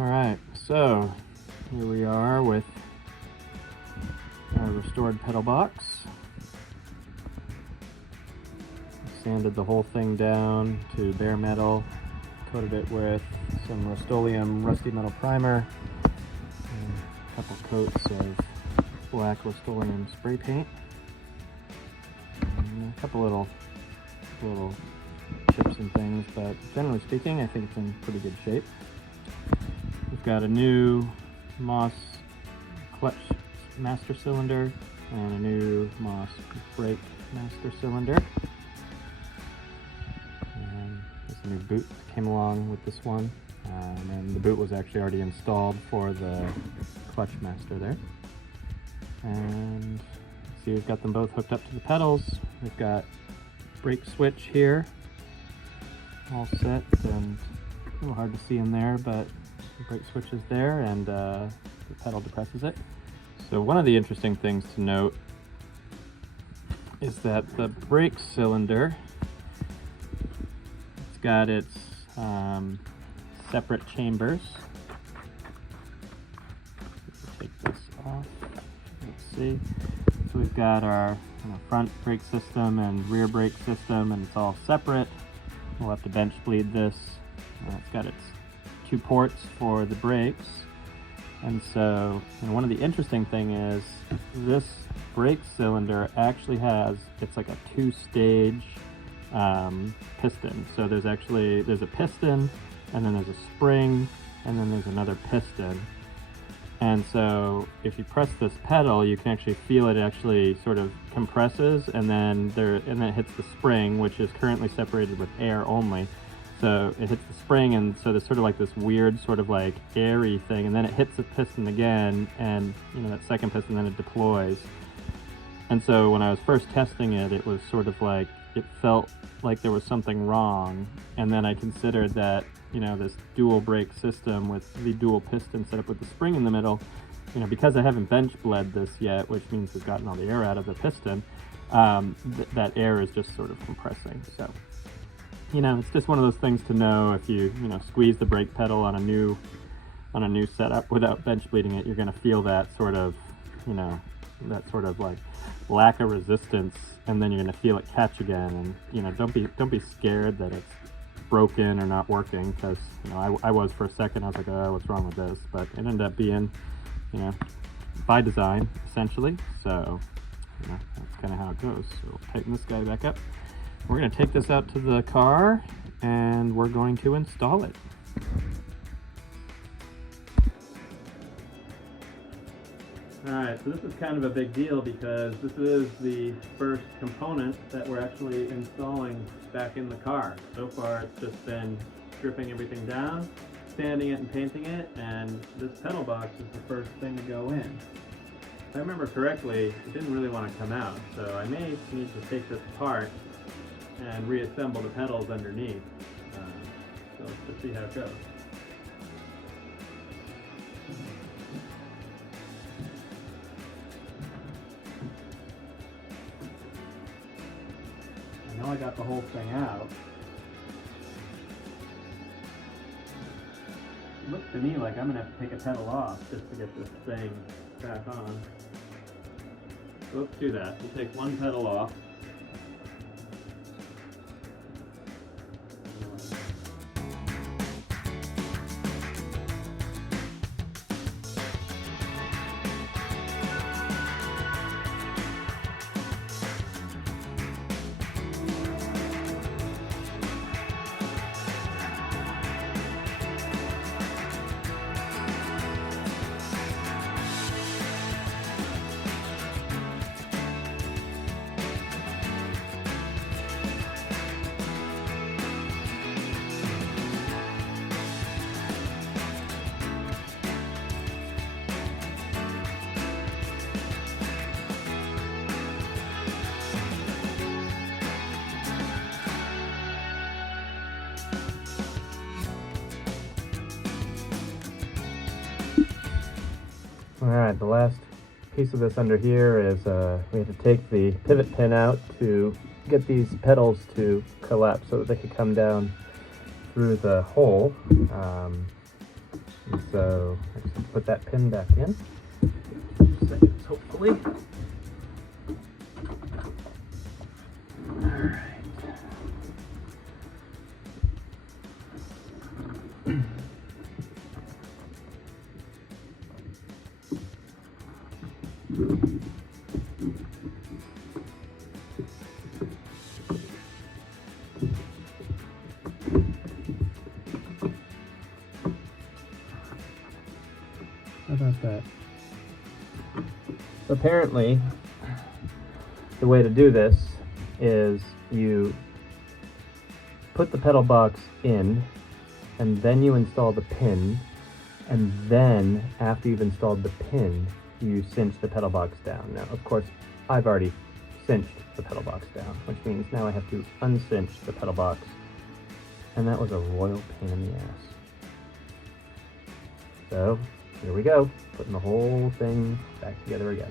Alright, so here we are with our restored pedal box. Sanded the whole thing down to bare metal, coated it with some Rust-Oleum rusty metal primer, and a couple coats of black Rust-Oleum spray paint, and a couple little chips and things, but generally speaking I think it's in pretty good shape. We've got a new Moss clutch master cylinder and a new Moss brake master cylinder. And there's a new boot that came along with this one. And the boot was actually already installed for the clutch master there. And see, we've got them both hooked up to the pedals. We've got brake switch here all set, and a little hard to see in there, but the brake switch is there, and the pedal depresses it. So one of the interesting things to note is that the brake cylinder, it's got its separate chambers. Take this off. Let's see. So we've got our front brake system and rear brake system, and it's all separate. We'll have to bench bleed this. It's got its 2 ports for the brakes. And so, one of the interesting thing is this brake cylinder actually has, it's like a 2-stage piston. So there's a piston, and then there's a spring, and then there's another piston. And so if you press this pedal, you can actually feel it actually sort of compresses, and then it hits the spring, which is currently separated with air only. So it hits the spring, and so there's sort of like this weird sort of like airy thing, and then it hits the piston again, and that second piston, then it deploys. And so when I was first testing it, it was sort of like, it felt like there was something wrong. And then I considered that, this dual brake system with the dual piston set up with the spring in the middle, because I haven't bench bled this yet, which means we've gotten all the air out of the piston, that air is just sort of compressing. So, it's just one of those things to know. If you, squeeze the brake pedal on a new setup without bench bleeding it, you're going to feel that sort of, that sort of like lack of resistance, and then you're going to feel it catch again. And don't be scared that it's broken or not working, because I was for a second. I was like, oh, what's wrong with this? But it ended up being by design, essentially. So that's kind of how it goes. So we'll tighten this guy back up. We're going to take this out to the car, and we're going to install it. Alright, so this is kind of a big deal because this is the first component that we're actually installing back in the car. So far it's just been stripping everything down, sanding it and painting it, and this pedal box is the first thing to go in. If I remember correctly, it didn't really want to come out, so I may need to take this apart and reassemble the pedals underneath. So let's just see how it goes. I know I got the whole thing out. It looks to me like I'm going to have to take a pedal off just to get this thing back on. So let's do that. We'll take one pedal off. Alright, the last piece of this under here is we had to take the pivot pin out to get these pedals to collapse so that they could come down through the hole. And so I just have to put that pin back in. Seconds, hopefully. Alright. How about that? So apparently, the way to do this is you put the pedal box in, and then you install the pin, and then after you've installed the pin, you cinch the pedal box down. Now, of course, I've already cinched the pedal box down, which means now I have to uncinch the pedal box, and that was a royal pain in the ass. So, here we go, putting the whole thing back together again.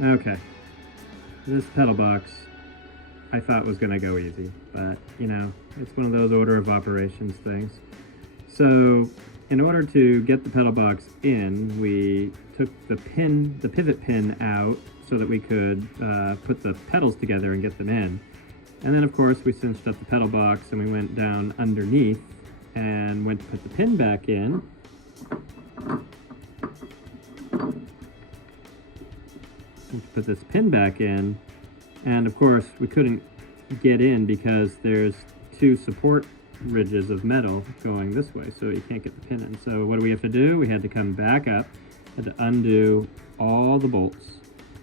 Okay, this pedal box I thought was gonna go easy, but you know, it's one of those order of operations things. So in order to get the pedal box in, we took the pivot pin out so that we could put the pedals together and get them in. And then of course we cinched up the pedal box and we went down underneath and went to put the pin back in. Put this pin back in, and of course we couldn't get in because there's two support ridges of metal going this way, so you can't get the pin in. So what do we have to do? We had to come back up, had to undo all the bolts,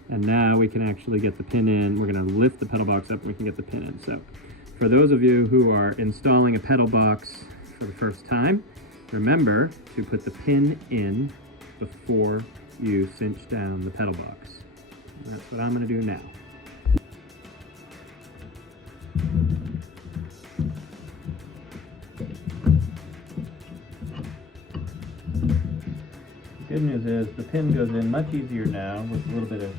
and now we can actually get the pin in. We're going to lift the pedal box up and we can get the pin in. So for those of you who are installing a pedal box for the first time, remember to put the pin in before you cinch down the pedal box. And that's what I'm going to do now. The good news is the pin goes in much easier now with a little bit of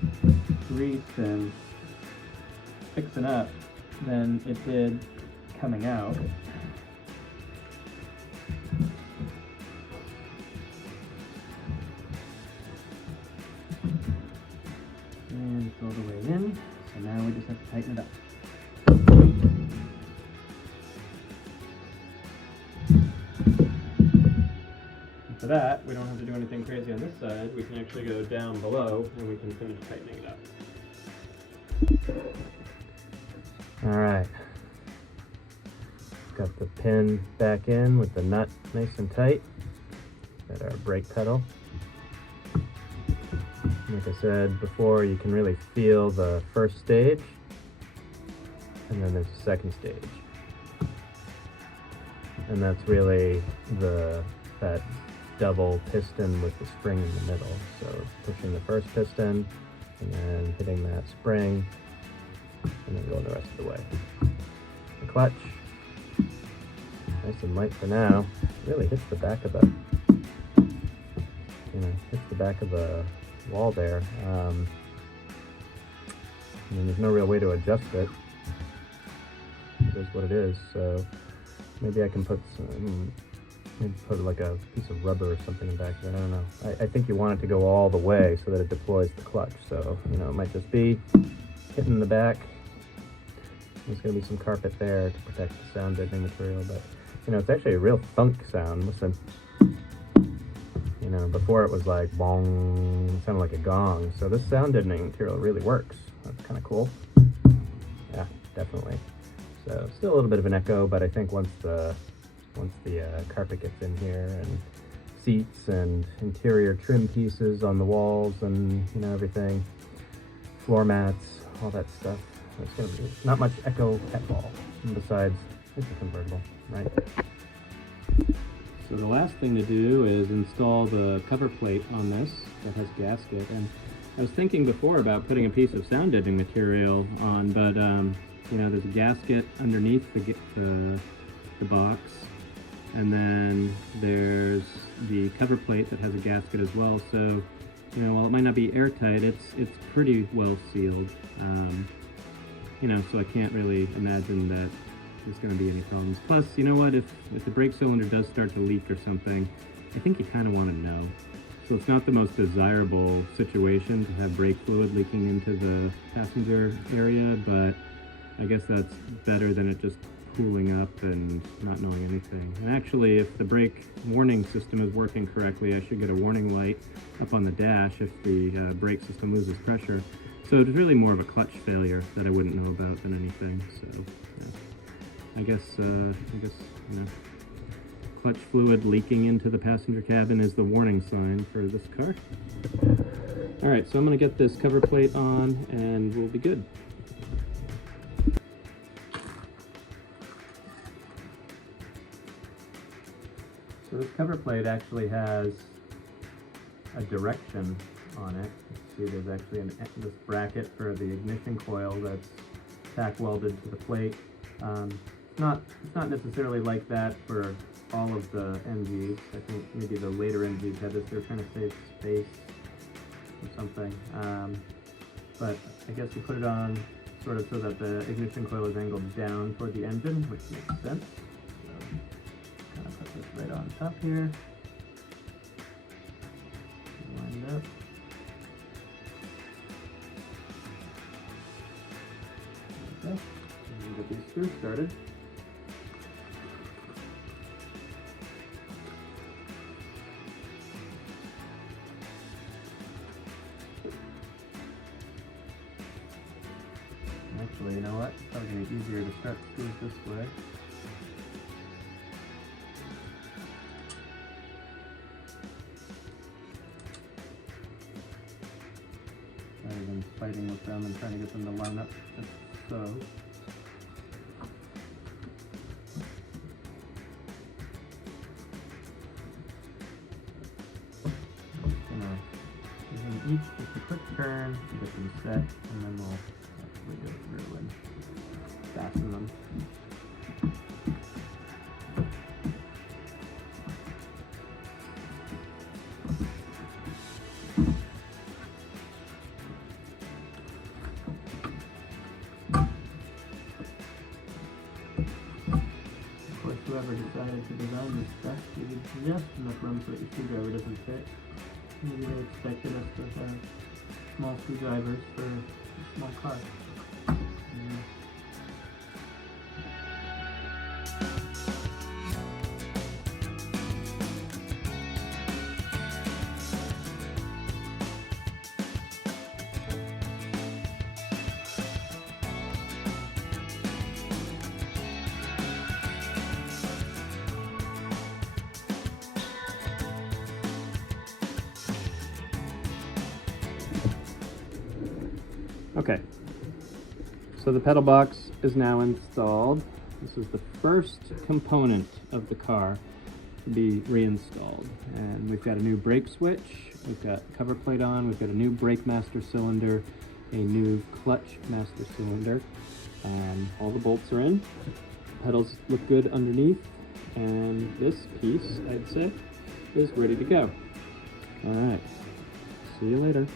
grease and fixing up than it did coming out. And it's all the way in, so now we just have to tighten it up. And for that, we don't have to do anything crazy on this side. We can actually go down below and we can finish tightening it up. Alright. Got the pin back in with the nut nice and tight. Got our brake pedal. Like I said before, you can really feel the first stage, and then there's a second stage. And that's really that double piston with the spring in the middle. So pushing the first piston, and then hitting that spring, and then going the rest of the way. The clutch, nice and light for now, really hits the back of the, hits the back of the wall there. I mean, there's no real way to adjust it. It is what it is. So maybe I can put like a piece of rubber or something in back there. I don't know. I think you want it to go all the way so that it deploys the clutch. So it might just be hitting the back. There's going to be some carpet there to protect the sound deadening material, but it's actually a real thunk sound. Listen. Before it was like bong, it sounded like a gong. So this sound deadening material really works. That's kind of cool. Yeah, definitely. So still a little bit of an echo, but I think once the carpet gets in here and seats and interior trim pieces on the walls and everything, floor mats, all that stuff, it's gonna be not much echo at all. And besides, it's a convertible, right? So the last thing to do is install the cover plate on this that has gasket. And I was thinking before about putting a piece of sound deadening material on, but there's a gasket underneath the box, and then there's the cover plate that has a gasket as well. So while it might not be airtight, it's pretty well sealed. So I can't really imagine that there's going to be any problems. Plus, you know what, if the brake cylinder does start to leak or something, I think you kind of want to know. So it's not the most desirable situation to have brake fluid leaking into the passenger area, but I guess that's better than it just cooling up and not knowing anything. And actually, if the brake warning system is working correctly, I should get a warning light up on the dash if the brake system loses pressure. So it's really more of a clutch failure that I wouldn't know about than anything. So yeah. I guess you know, clutch fluid leaking into the passenger cabin is the warning sign for this car. All right, so I'm gonna get this cover plate on and we'll be good. So this cover plate actually has a direction on it. You see, there's actually this bracket for the ignition coil that's tack welded to the plate. It's not necessarily like that for all of the MGs. I think maybe the later MGs had this. They're trying to save space or something. But I guess you put it on sort of so that the ignition coil is angled down toward the engine, which makes sense. Put this right on top here. Wind up. Okay. And get these screws started. Actually, you know what? It's probably going to be easier to start screws this way. Rather than fighting with them and trying to get them to line up just so. Just gonna give them each just a quick turn to get them set, and then we'll actually go through and fasten them. Whoever decided to design this stuff needed just enough room so that your screwdriver doesn't fit. Maybe they expected us to have small screwdrivers for a small car. Okay, so the pedal box is now installed. This is the first component of the car to be reinstalled. And we've got a new brake switch, we've got cover plate on, we've got a new brake master cylinder, a new clutch master cylinder. All the bolts are in, pedals look good underneath, and this piece, I'd say, is ready to go. All right, see you later.